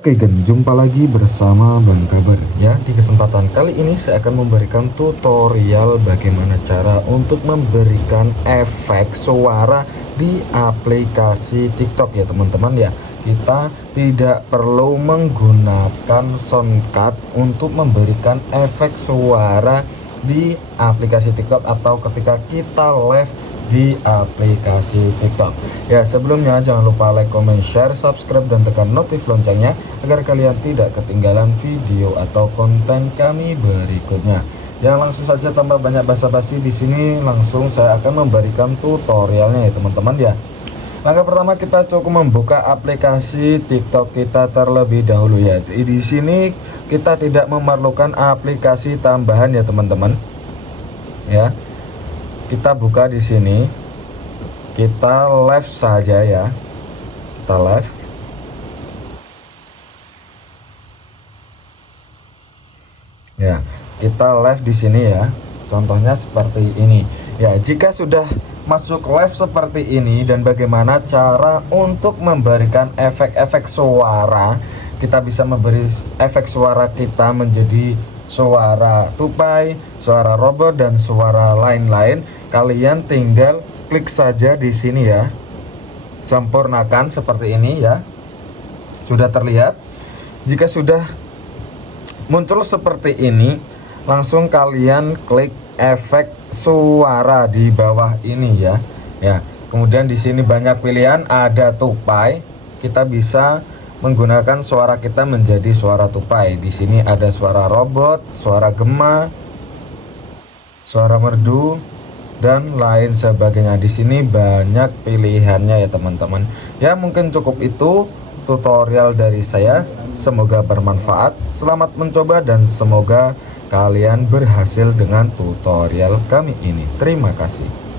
Oke gen, jumpa lagi bersama Bang Kabar ya. Di kesempatan kali ini saya akan memberikan tutorial bagaimana cara untuk memberikan efek suara di aplikasi TikTok ya teman-teman ya. Kita tidak perlu menggunakan soundcard untuk memberikan efek suara di aplikasi TikTok atau ketika kita live di aplikasi TikTok. Ya, sebelumnya jangan lupa like, comment, share, subscribe dan tekan notif loncengnya agar kalian tidak ketinggalan video atau konten kami berikutnya. Ya, langsung saja tanpa banyak basa-basi di sini langsung saya akan memberikan tutorialnya ya teman-teman ya. Langkah pertama kita cukup membuka aplikasi TikTok kita terlebih dahulu ya. Di sini kita tidak memerlukan aplikasi tambahan ya teman-teman. Ya. Kita buka di sini, kita live saja ya, kita live. Ya, kita live di sini ya. Contohnya seperti ini. Ya, jika sudah masuk live seperti ini dan bagaimana cara untuk memberikan efek-efek suara, kita bisa memberi efek suara kita menjadi suara tupai, suara robot dan suara lain-lain. Kalian tinggal klik saja di sini ya. Sempurnakan seperti ini ya. Sudah terlihat. Jika sudah muncul seperti ini, langsung kalian klik efek suara di bawah ini ya. Ya, kemudian di sini banyak pilihan, ada tupai. Kita bisa menggunakan suara kita menjadi suara tupai. Di sini ada suara robot, suara gema, suara merdu dan lain sebagainya. Di sini banyak pilihannya ya teman-teman. Ya, mungkin cukup itu tutorial dari saya. Semoga bermanfaat. Selamat mencoba dan semoga kalian berhasil dengan tutorial kami ini. Terima kasih.